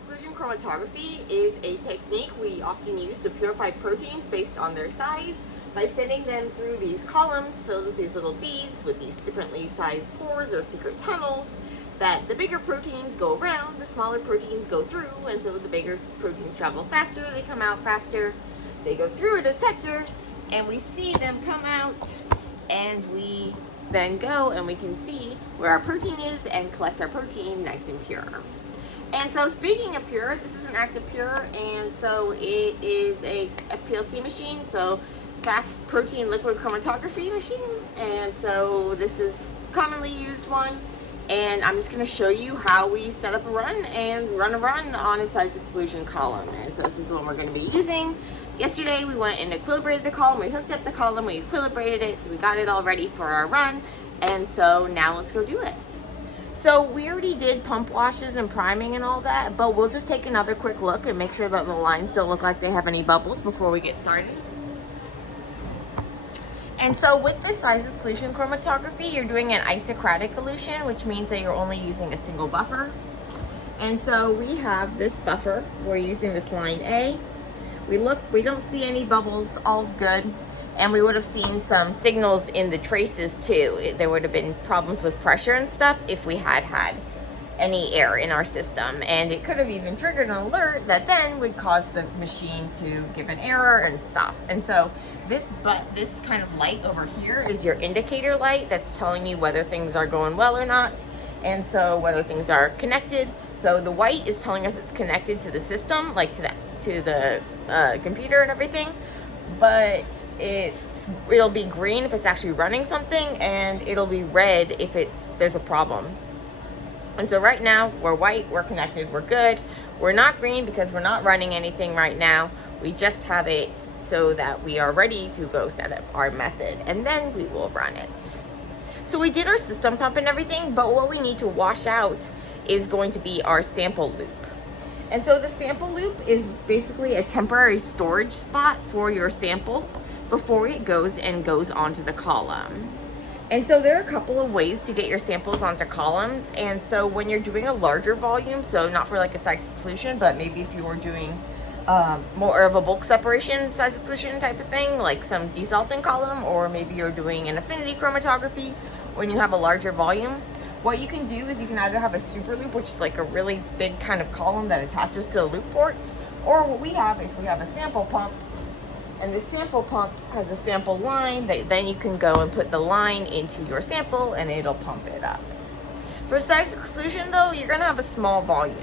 exclusion chromatography is a technique we often use to purify proteins based on their size by sending them through these columns filled with these little beads with these differently sized pores or secret tunnels that the bigger proteins go around, the smaller proteins go through, and so the bigger proteins travel faster, they come out faster, they go through a detector, and we see them come out, and we then go and we can see where our protein is and collect our protein nice and pure. And so speaking of pure, this is an AKTA PURE, and so it is a FPLC machine, so fast protein liquid chromatography machine, and so this is commonly used one, and I'm just going to show you how we set up a run and run a run on a size exclusion column. And so this is what we're going to be using. Yesterday we went and equilibrated the column, we hooked up the column, we equilibrated it, so we got it all ready for our run, and so now let's go do it. So we already did pump washes and priming and all that, but we'll just take another quick look and make sure that the lines don't look like they have any bubbles before we get started. And so with this size exclusion chromatography, you're doing an isocratic elution, which means that you're only using a single buffer. And so we have this buffer, we're using this line A. We don't see any bubbles, all's good. And we would have seen some signals in the traces too. There would have been problems with pressure and stuff if we had had any error in our system. And it could have even triggered an alert that then would cause the machine to give an error and stop. And so this kind of light over here is your indicator light that's telling you whether things are going well or not. And so whether things are connected. So the white is telling us it's connected to the system, like to the computer and everything. But it'll be green if it's actually running something, and it'll be red if there's a problem. And so right now we're white, we're connected, we're good. We're not green because we're not running anything right now. We just have it so that we are ready to go set up our method, and then we will run it. So we did our system pump and everything, but what we need to wash out is going to be our sample loop. And so the sample loop is basically a temporary storage spot for your sample before it goes onto the column. And so there are a couple of ways to get your samples onto columns. And so when you're doing a larger volume, so not for like a size exclusion, but maybe if you were doing more of a bulk separation size exclusion type of thing, like some desalting column, or maybe you're doing an affinity chromatography when you have a larger volume, what you can do is you can either have a super loop, which is like a really big kind of column that attaches to the loop ports, or what we have is we have a sample pump, and the sample pump has a sample line that then you can go and put the line into your sample and it'll pump it up. For size exclusion though, you're gonna have a small volume.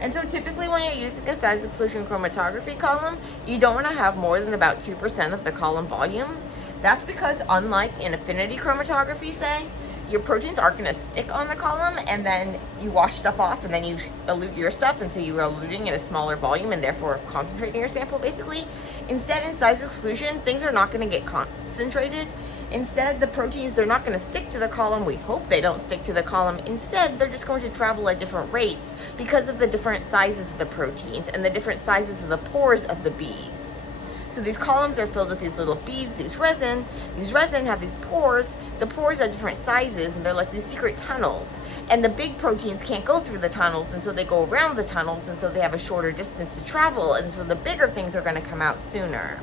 And so typically when you're using a size exclusion chromatography column, you don't wanna have more than about 2% of the column volume. That's because unlike in affinity chromatography, say, your proteins aren't going to stick on the column, and then you wash stuff off and then you elute your stuff, and so you are eluting in a smaller volume and therefore concentrating your sample basically. Instead, in size exclusion, things are not going to get concentrated. Instead, the proteins, they're not going to stick to the column. We hope they don't stick to the column. Instead, they're just going to travel at different rates because of the different sizes of the proteins and the different sizes of the pores of the beads. So these columns are filled with these little beads, these resin. These resin have these pores. The pores are different sizes, and they're like these secret tunnels. And the big proteins can't go through the tunnels, and so they go around the tunnels, and so they have a shorter distance to travel, and so the bigger things are going to come out sooner.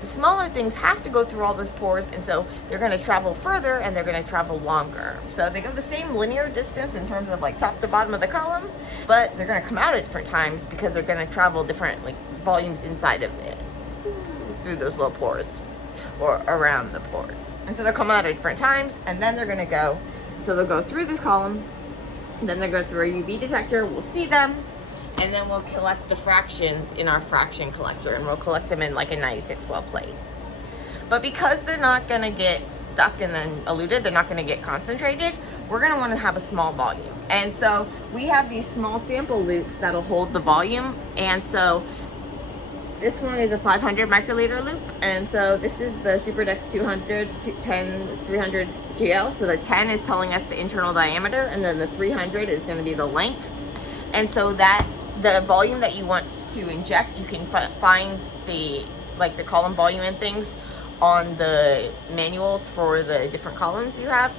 The smaller things have to go through all those pores, and so they're going to travel further, and they're going to travel longer. So they go the same linear distance in terms of like top to bottom of the column, but they're going to come out at different times because they're going to travel different like volumes inside of it, through those little pores or around the pores. And so they'll come out at different times, and then they're going to go, so they'll go through this column, then they'll go through a UV detector, we'll see them, and then we'll collect the fractions in our fraction collector, and we'll collect them in like a 96 well plate. But because they're not going to get stuck and then eluted, they're not going to get concentrated, we're going to want to have a small volume. And so we have these small sample loops that'll hold the volume, and so this one is a 500 microliter loop, and so this is the Superdex 200, 10, 300 GL. So the 10 is telling us the internal diameter, and then the 300 is going to be the length. And so that the volume that you want to inject, you can find the column volume and things on the manuals for the different columns you have.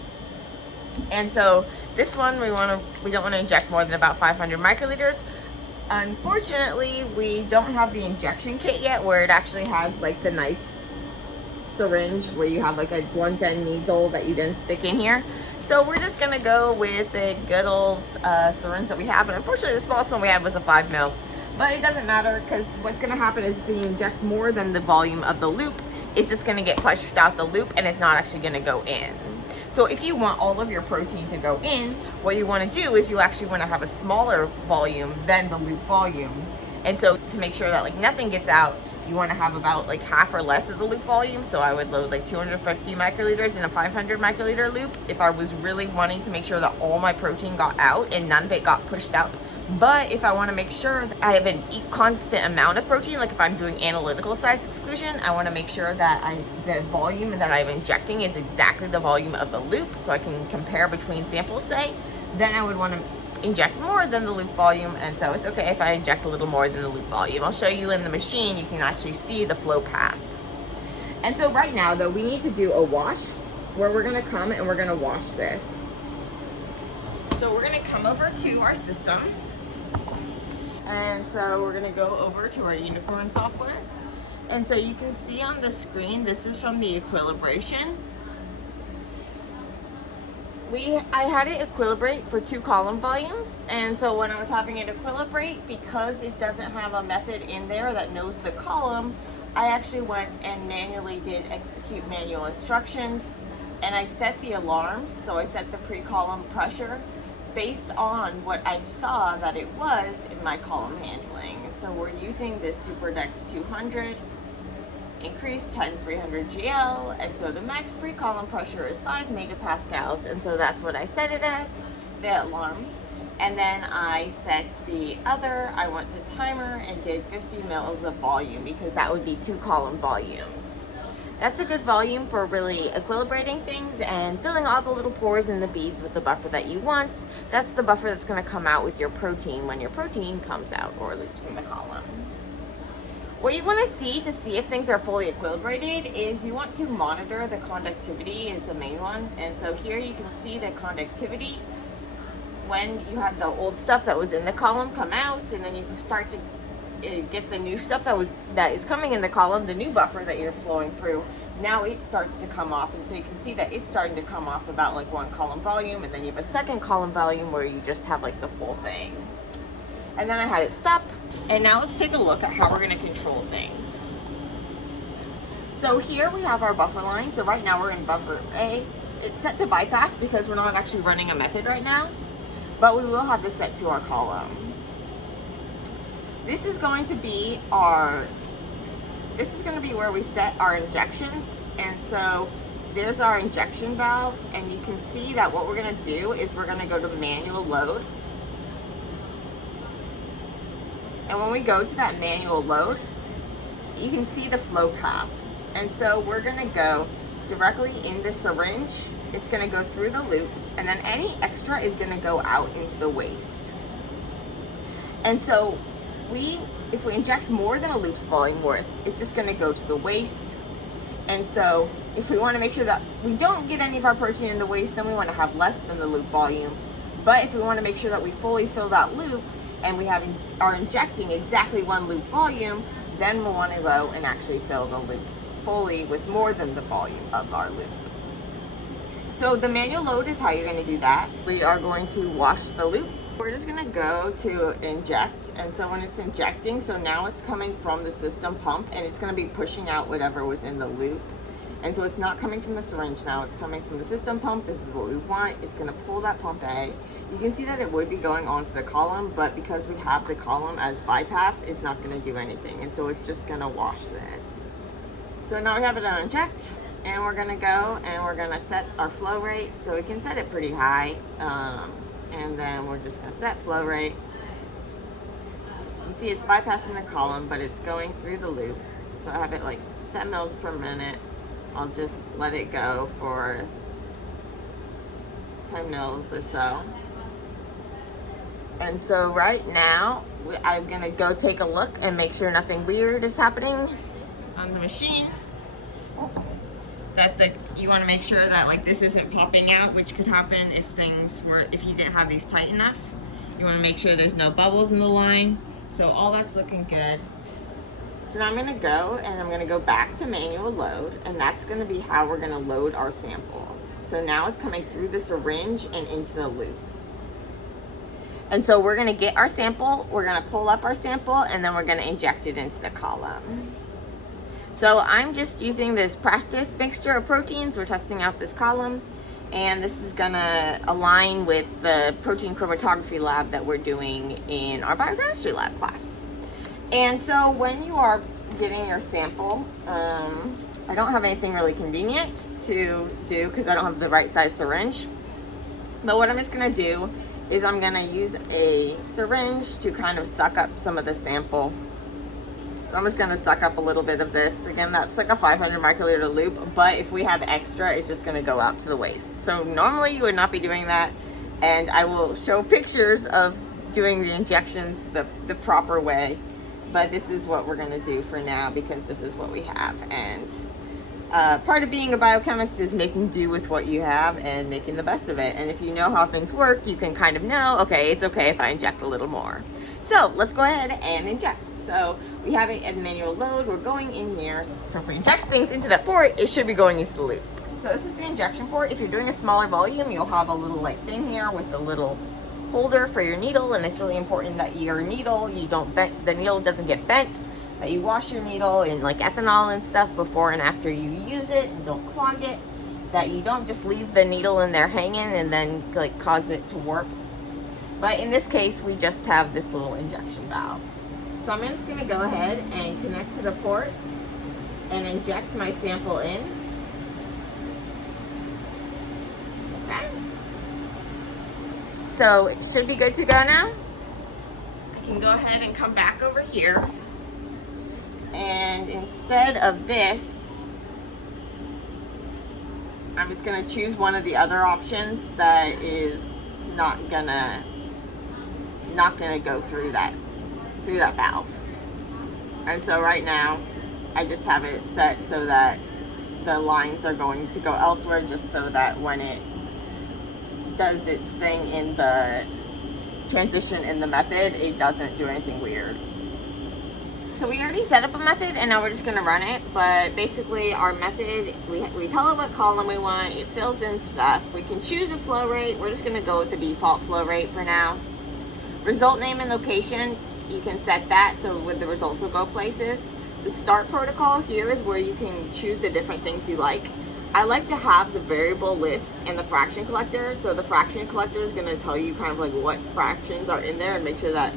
And so this one we don't want to inject more than about 500 microliters. Unfortunately, we don't have the injection kit yet where it actually has like the nice syringe where you have like a 110 needle that you then stick in here. So we're just gonna go with the good old syringe that we have. And unfortunately, the smallest one we had was a 5 mils. But it doesn't matter, because what's gonna happen is if you inject more than the volume of the loop, it's just gonna get pushed out the loop and it's not actually gonna go in. So if you want all of your protein to go in, what you wanna do is you actually wanna have a smaller volume than the loop volume. And so to make sure that like nothing gets out, you want to have about like half or less of the loop volume. So I would load like 250 microliters in a 500 microliter loop if I was really wanting to make sure that all my protein got out and none of it got pushed out. But if I want to make sure that I have a constant amount of protein, like if I'm doing analytical size exclusion, I want to make sure that the volume that I'm injecting is exactly the volume of the loop, so I can compare between samples, say, then I would want to inject more than the loop volume. And so it's okay if I inject a little more than the loop volume. I'll show you in the machine, you can actually see the flow path. And so right now though, we need to do a wash where we're gonna come and we're gonna wash this. So we're gonna come over to our system. And so we're gonna go over to our uniform software. And so you can see on the screen, this is from the equilibration. I had it equilibrate for 2 column volumes, and so when I was having it equilibrate, because it doesn't have a method in there that knows the column, I actually went and manually did execute manual instructions, and I set the alarms. So I set the pre-column pressure based on what I saw that it was in my column handling. And so we're using this SuperDex 200. Increase 10-300 GL, and so the max pre-column pressure is 5 megapascals, and so that's what I set it as, the alarm. And then I set the other, I went to timer and did 50 mils of volume, because that would be 2 column volumes. That's a good volume for really equilibrating things and filling all the little pores in the beads with the buffer that you want. That's the buffer that's going to come out with your protein when your protein comes out or leaks from the column. What you want to see if things are fully equilibrated is you want to monitor the conductivity is the main one. And so here you can see the conductivity when you had the old stuff that was in the column come out, and then you can start to get the new stuff that is coming in the column, the new buffer that you're flowing through. Now it starts to come off, and so you can see that it's starting to come off about like 1 column volume, and then you have a 2nd column volume where you just have like the full thing. And then I had it stop. And now let's take a look at how we're going to control things. So here we have our buffer line. So right now we're in buffer A. It's set to bypass because we're not actually running a method right now, but we will have this set to our column. This is going to be where we set our injections. And so there's our injection valve, and you can see that what we're going to do is we're going to go to manual load. And when we go to that manual load, you can see the flow path. And so we're gonna go directly in the syringe. It's gonna go through the loop, and then any extra is gonna go out into the waste. And so if we inject more than a loop's volume worth, it's just gonna go to the waste. And so if we wanna make sure that we don't get any of our protein in the waste, then we wanna have less than the loop volume. But if we wanna make sure that we fully fill that loop, and we are injecting exactly 1 loop volume, then we'll want to go and actually fill the loop fully with more than the volume of our loop. So the manual load is how you're going to do that. We are going to wash the loop. We're just going to go to inject, and so when it's injecting, so now it's coming from the system pump, and it's going to be pushing out whatever was in the loop. And so it's not coming from the syringe now, it's coming from the system pump. This is what we want. It's going to pull that pump A. You can see that it would be going onto the column, but because we have the column as bypass, it's not going to do anything. And so it's just going to wash this. So now we have it on inject, and we're going to go and we're going to set our flow rate. So we can set it pretty high, and then we're just going to set flow rate. You can see it's bypassing the column, but it's going through the loop. So I have it like 10 mils per minute. I'll just let it go for 10 mils or so. And so right now, I'm gonna go take a look and make sure nothing weird is happening on the machine. You wanna make sure that like this isn't popping out, which could happen if you didn't have these tight enough. You wanna make sure there's no bubbles in the line. So all that's looking good. So now I'm gonna go and I'm gonna go back to manual load, and that's gonna be how we're gonna load our sample. So now it's coming through the syringe and into the loop. And so we're gonna get our sample, we're gonna pull up our sample, and then we're gonna inject it into the column. So I'm just using this practice mixture of proteins. We're testing out this column, and this is gonna align with the protein chromatography lab that we're doing in our biochemistry lab class. And so when you are getting your sample, I don't have anything really convenient to do because I don't have the right size syringe. But what I'm just gonna do is I'm gonna use a syringe to kind of suck up some of the sample. So I'm just gonna suck up a little bit of this. Again, that's like a 500 microliter loop, but if we have extra, it's just gonna go out to the waste. So normally you would not be doing that, and I will show pictures of doing the injections the proper way. But this is what we're gonna do for now because this is what we have. And part of being a biochemist is making do with what you have and making the best of it. And if you know how things work, you can kind of know, okay, it's okay if I inject a little more. So let's go ahead and inject. So we have it at manual load, we're going in here. So if we inject things into that port, it should be going into the loop. So this is the injection port. If you're doing a smaller volume, you'll have a little like thing here with the little holder for your needle, and it's really important that your needle, the needle doesn't get bent, that you wash your needle in like ethanol and stuff before and after you use it, and don't clog it, that you don't just leave the needle in there hanging and then like cause it to warp. But in this case, we just have this little injection valve. So I'm just gonna go ahead and connect to the port and inject my sample in. Okay. So it should be good to go now. I can go ahead and come back over here. And instead of this, I'm just gonna choose one of the other options that is not gonna go through that valve. And so right now, I just have it set so that the lines are going to go elsewhere, just so that when it does its thing in the transition in the method, it doesn't do anything weird. So we already set up a method and now we're just gonna run it. But basically our method, we tell it what column we want, it fills in stuff. We can choose a flow rate. We're just gonna go with the default flow rate for now. Result name and location, you can set that so the results will go places. The start protocol here is where you can choose the different things you like. I like to have the variable list and the fraction collector. So the fraction collector is going to tell you kind of like what fractions are in there and make sure that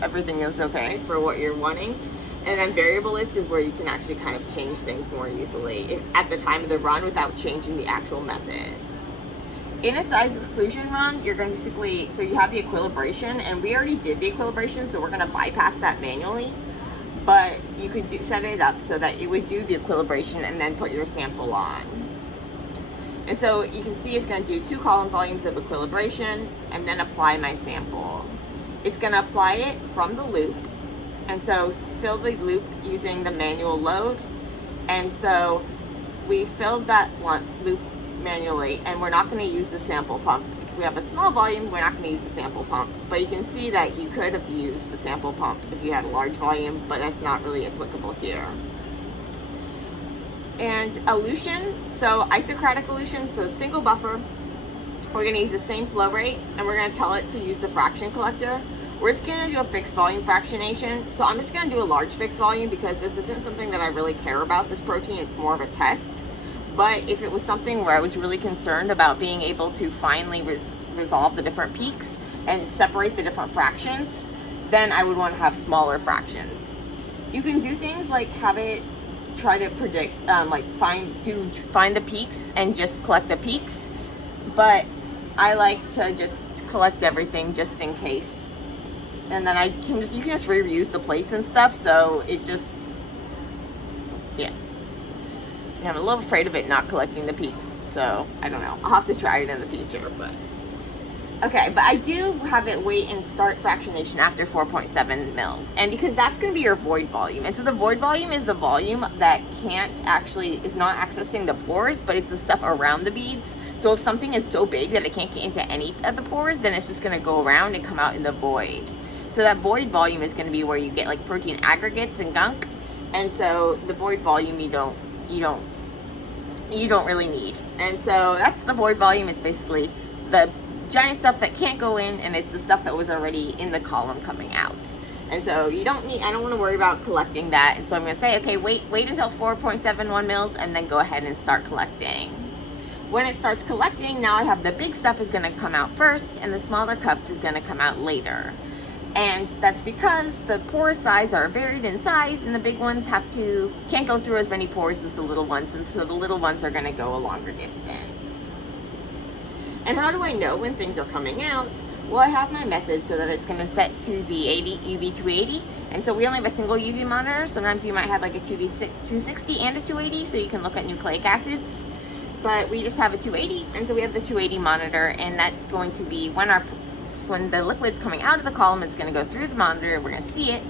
everything is okay for what you're wanting. And then variable list is where you can actually kind of change things more easily at the time of the run without changing the actual method. In a size exclusion run, you're going to basically, so you have the equilibration, and we already did the equilibration, so we're going to bypass that manually. But you could set it up so that you would do the equilibration and then put your sample on. And so you can see it's going to do 2 column volumes of equilibration and then apply my sample. It's going to apply it from the loop, and so fill the loop using the manual load. And so we filled that one loop manually, and we're not going to use the sample pump. If we have a small volume, we're not going to use the sample pump. But you can see that you could have used the sample pump if you had a large volume, but that's not really applicable here. And elution, so isocratic elution, so single buffer. We're going to use the same flow rate, and we're going to tell it to use the fraction collector. We're just going to do a fixed volume fractionation. So I'm just going to do a large fixed volume because this isn't something that I really care about, this protein. It's more of a test. But if it was something where I was really concerned about being able to finally resolve the different peaks and separate the different fractions, then I would want to have smaller fractions. You can do things like have it try to predict, find the peaks and just collect the peaks. But I like to just collect everything just in case. And then you can just reuse the plates and stuff, so it just, yeah. I'm a little afraid of it not collecting the peaks, so I don't know. I'll have to try it in the future, but okay. But I do have it wait and start fractionation after 4.7 mils, and because that's going to be your void volume, and so the void volume is the volume that is not accessing the pores, but it's the stuff around the beads. So if something is so big that it can't get into any of the pores, then it's just going to go around and come out in the void. So that void volume is going to be where you get like protein aggregates and gunk. And so the void volume you don't really need. And so that's the void volume, is basically the giant stuff that can't go in, and it's the stuff that was already in the column coming out. And so I don't want to worry about collecting that. And so I'm going to say, okay, wait until 4.71 mils and then go ahead and start collecting. When it starts collecting, now I have the big stuff is going to come out first and the smaller cups is going to come out later. And that's because the pore size are varied in size, and the big ones can't go through as many pores as the little ones, and so the little ones are going to go a longer distance. And how do I know when things are coming out? Well, I have my method so that it's going to set to the UV 280, and so we only have a single UV monitor. Sometimes you might have like a 260 and a 280, so you can look at nucleic acids, but we just have a 280, and so we have the 280 monitor, and that's going to be when the liquid's coming out of the column, it's going to go through the monitor. We're going to see it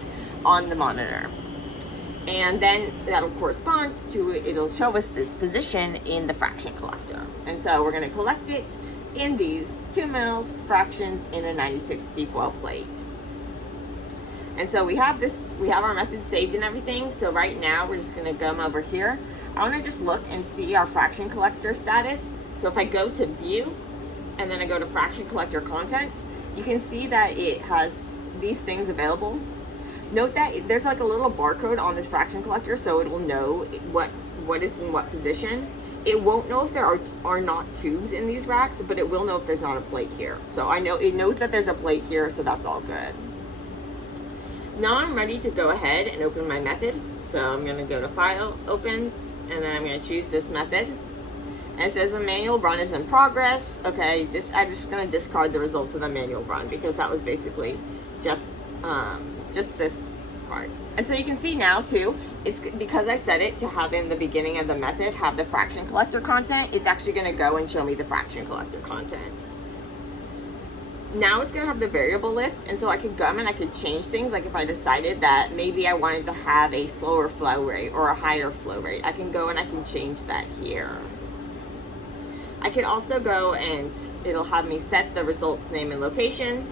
on the monitor, and then that'll correspond to, it'll show us its position in the fraction collector. And so we're going to collect it in these 2 mils fractions in a 96 deep well plate. And so we have our method saved and everything. So right now we're just going to come over here. I want to just look and see our fraction collector status. So if I go to view and then I go to fraction collector content, you can see that it has these things available. Note that there's like a little barcode on this fraction collector, so it will know what is in what position. It won't know if there are not tubes in these racks, but it will know if there's not a plate here. So I know it knows that there's a plate here, so that's all good. Now I'm ready to go ahead and open my method. So I'm going to go to File, Open, and then I'm going to choose this method. And it says the manual run is in progress. Okay, I'm just going to discard the results of the manual run because that was basically just this part. And so you can see now too, it's because I set it to have in the beginning of the method have the fraction collector content, it's actually going to go and show me the fraction collector content. Now it's going to have the variable list, and so I could come and I could change things. Like if I decided that maybe I wanted to have a slower flow rate or a higher flow rate, I can go and I can change that here. I can also go and it'll have me set the results name and location.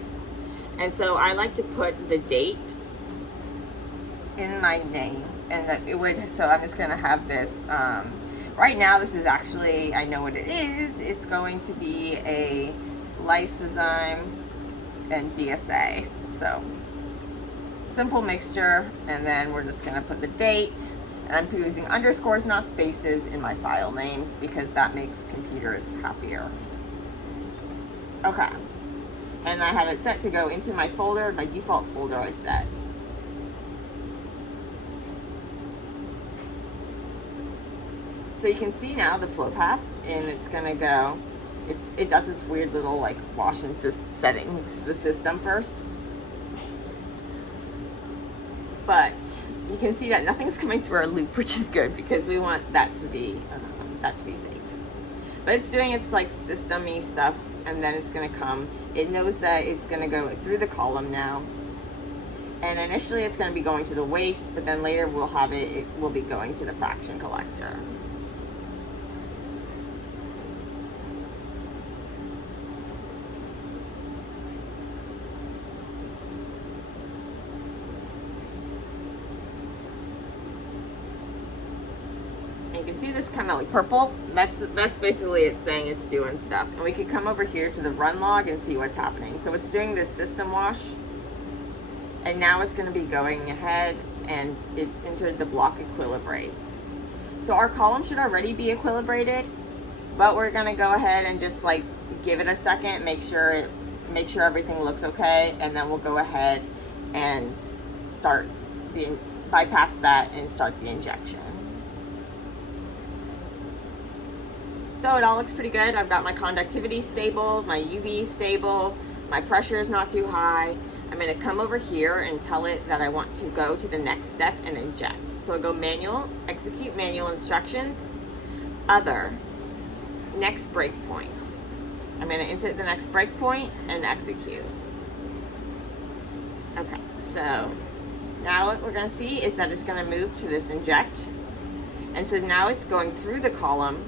And so I like to put the date in my name, and that it would, so I'm just going to have this, right now this is actually, I know what it is, it's going to be a lysozyme and DSA. So simple mixture, and then we're just going to put the date. And I'm using underscores, not spaces, in my file names because that makes computers happier. Okay. And I have it set to go into my folder, my default folder I set. So you can see now the flow path, and it's going to go, it does its weird little like wash and settings the system first. But you can see that nothing's coming through our loop, which is good because we want that to be safe. But it's doing its like system-y stuff, and then it's going to come. It knows that it's going to go through the column now. And initially it's going to be going to the waste, but then later we'll have it will be going to the fraction collector. You can see this kind of like purple. That's basically it saying it's doing stuff. And we could come over here to the run log and see what's happening. So it's doing this system wash, and now it's going to be going ahead and it's entered the block equilibrate. So our column should already be equilibrated, but we're going to go ahead and just like give it a second, make sure everything looks okay, and then we'll go ahead and bypass that and start the injection. So it all looks pretty good. I've got my conductivity stable, my UV stable, my pressure is not too high. I'm going to come over here and tell it that I want to go to the next step and inject. So I go manual, execute manual instructions, other, next breakpoint. I'm going to insert the next breakpoint and execute. Okay, so now what we're going to see is that it's going to move to this inject. And so now it's going through the column.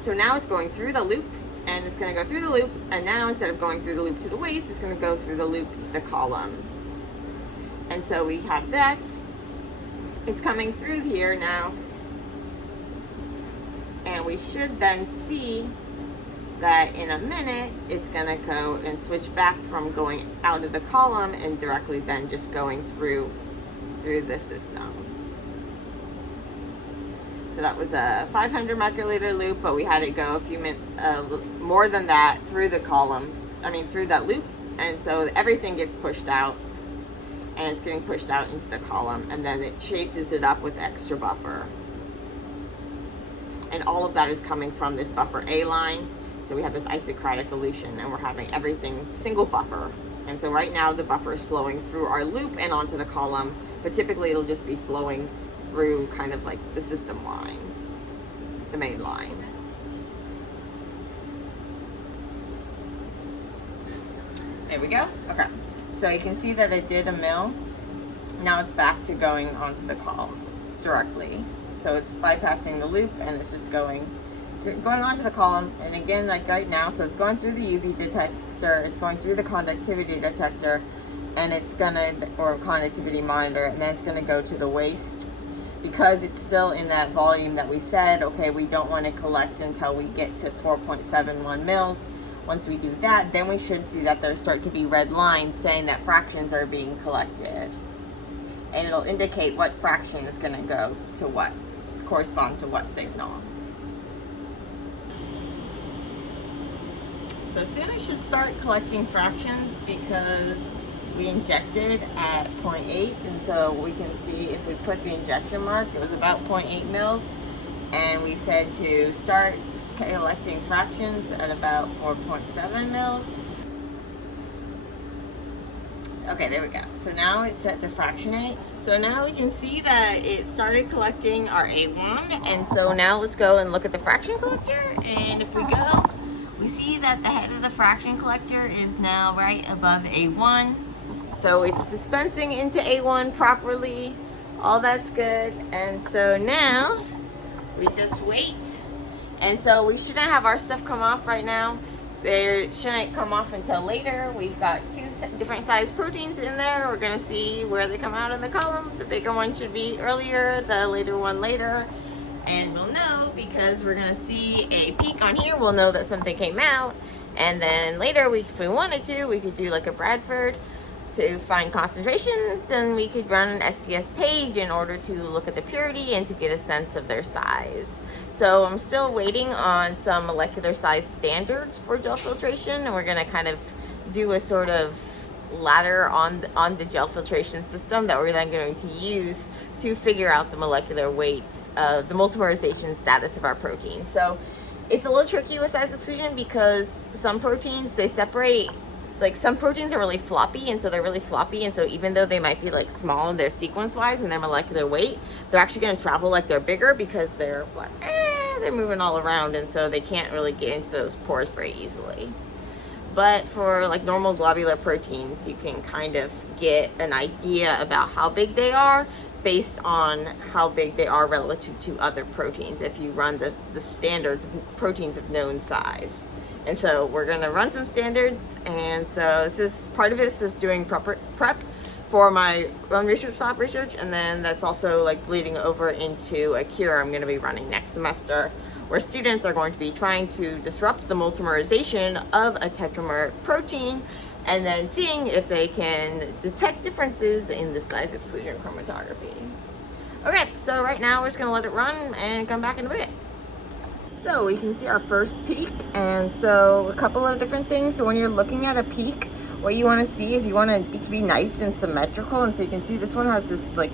So now it's going through the loop, and it's going to go through the loop, and now instead of going through the loop to the waist, it's going to go through the loop to the column. And so we have that. It's coming through here now, and we should then see that in a minute it's going to go and switch back from going out of the column and directly then just going through the system. So that was a 500 microliter loop, but we had it go a few minutes more than that through the column, through that loop, and so everything gets pushed out, and it's getting pushed out into the column, and then it chases it up with extra buffer. And all of that is coming from this buffer A line. So we have this isocratic elution, and we're having everything single buffer. And so right now the buffer is flowing through our loop and onto the column, but typically it'll just be flowing through kind of like the system line, the main line. There we go. Okay. So you can see that it did a mill. Now it's back to going onto the column directly. So it's bypassing the loop and it's just going onto the column. And again, like right now, so it's going through the UV detector, it's going through the conductivity detector, and it's gonna, or conductivity monitor, and then it's gonna go to the waist. Because it's still in that volume that we said, okay, we don't want to collect until we get to 4.71 mils. Once we do that, then we should see that there start to be red lines saying that fractions are being collected. And it'll indicate what fraction is going to go to what, correspond to what signal. So soon it should start collecting fractions because we injected at 0.8, and so we can see if we put the injection mark, it was about 0.8 mils, and we said to start collecting fractions at about 4.7 mils. Okay, there we go. So now it's set to fractionate. So now we can see that it started collecting our A1, and so now let's go and look at the fraction collector, and if we go, we see that the head of the fraction collector is now right above A1. So it's dispensing into A1 properly. All that's good. And so now we just wait. And so we shouldn't have our stuff come off right now. They shouldn't come off until later. We've got two different size proteins in there. We're gonna see where they come out in the column. The bigger one should be earlier, the later one later. And we'll know because we're gonna see a peak on here. We'll know that something came out. And then later, if we wanted to, we could do like a Bradford to find concentrations, and we could run an SDS page in order to look at the purity and to get a sense of their size. So I'm still waiting on some molecular size standards for gel filtration, and we're going to kind of do a sort of ladder on the gel filtration system that we're then going to use to figure out the molecular weights, the multimerization status of our protein. So it's a little tricky with size exclusion because some proteins, they separate. Like some proteins are really floppy, and so they're really floppy, and so even though they might be like small in their sequence wise and their molecular weight, they're actually going to travel like they're bigger because they're like, they're moving all around, and so they can't really get into those pores very easily. But for like normal globular proteins, you can kind of get an idea about how big they are based on how big they are relative to other proteins if you run the standards of proteins of known size. And so we're going to run some standards, and so this is part of it is doing prep for my own research lab research, and then that's also like bleeding over into a cure I'm going to be running next semester, where students are going to be trying to disrupt the multimerization of a tetrameric protein and then seeing if they can detect differences in the size exclusion chromatography. Okay, so right now we're just going to let it run and come back in a bit. So we can see our first peak, and so a couple of different things. So when you're looking at a peak, what you want to see is you want it to be nice and symmetrical, and so you can see this one has this like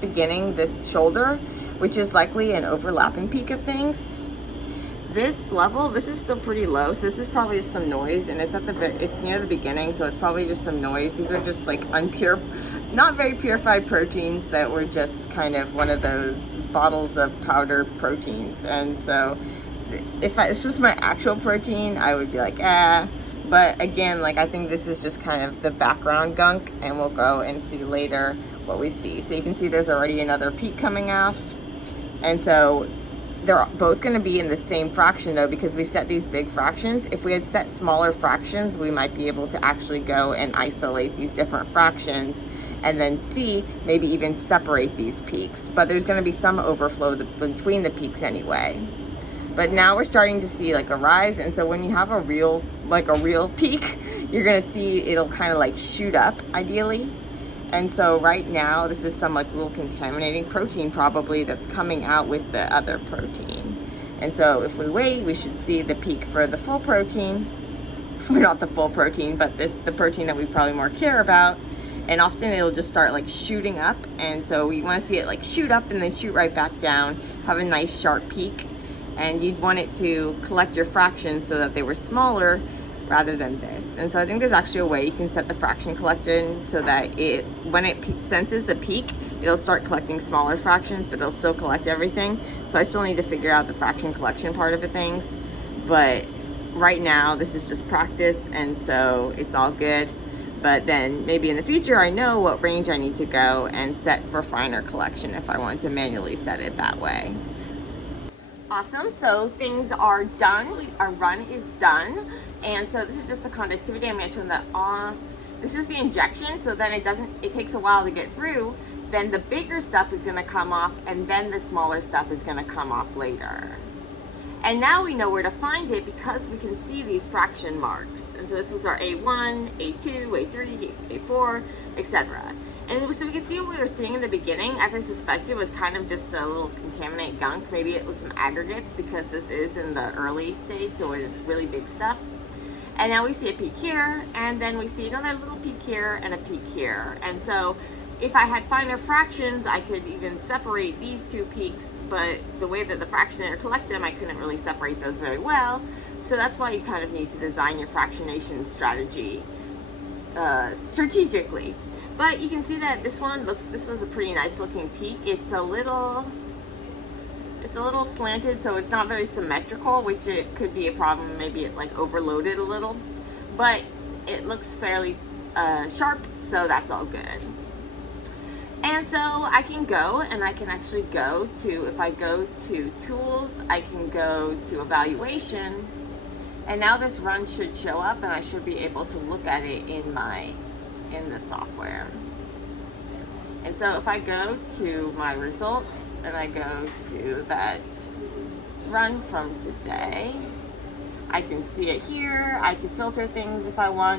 beginning, this shoulder, which is likely an overlapping peak of things. This level, this is still pretty low, so this is probably just some noise, and it's near the beginning, so it's probably just some noise. These are just like unpure, not very purified proteins that were just kind of one of those bottles of powder proteins. And so if this was my actual protein, I would be like, but again, like I think this is just kind of the background gunk, and we'll go and see later what we see. So you can see there's already another peak coming off, and so they're both going to be in the same fraction though, because we set these big fractions. If we had set smaller fractions, we might be able to actually go and isolate these different fractions and then see, maybe even separate these peaks. But there's going to be some overflow between the peaks anyway. But now we're starting to see like a rise, and so when you have a real peak, you're going to see it'll kind of like shoot up ideally. And so right now, this is some like little contaminating protein probably that's coming out with the other protein. And so if we wait, we should see the peak for the full protein. Or not the full protein, but the protein that we probably more care about. And often it'll just start like shooting up. And so we want to see it like shoot up and then shoot right back down, have a nice sharp peak. And you'd want it to collect your fractions so that they were smaller rather than this. And so I think there's actually a way you can set the fraction collection so that when it senses a peak, it'll start collecting smaller fractions, but it'll still collect everything. So I still need to figure out the fraction collection part of the things. But right now, this is just practice, and so it's all good. But then maybe in the future, I know what range I need to go and set for finer collection if I want to manually set it that way. Awesome, so things are done. Our run is done. And so this is just the conductivity. I'm going to turn that off. This is the injection, so then it takes a while to get through. Then the bigger stuff is going to come off, and then the smaller stuff is going to come off later. And now we know where to find it because we can see these fraction marks. And so this was our A1, A2, A3, A4, etc. And so we can see what we were seeing in the beginning, as I suspected, was kind of just a little contaminate gunk. Maybe it was some aggregates because this is in the early stage, so it's really big stuff. And now we see a peak here, and then we see another little peak here and a peak here. And so if I had finer fractions, I could even separate these two peaks, but the way that the fractionator collect them, I couldn't really separate those very well. So that's why you kind of need to design your fractionation strategy strategically. But you can see that this was a pretty nice looking peak. It's a little slanted, so it's not very symmetrical, which it could be a problem. Maybe it like overloaded a little, but it looks fairly sharp, so that's all good. And so I can go, and I can actually go to, if I go to tools, I can go to evaluation, and now this run should show up, and I should be able to look at it in the software. And so if I go to my results and I go to that run from today, I can see it here. I can filter things if I want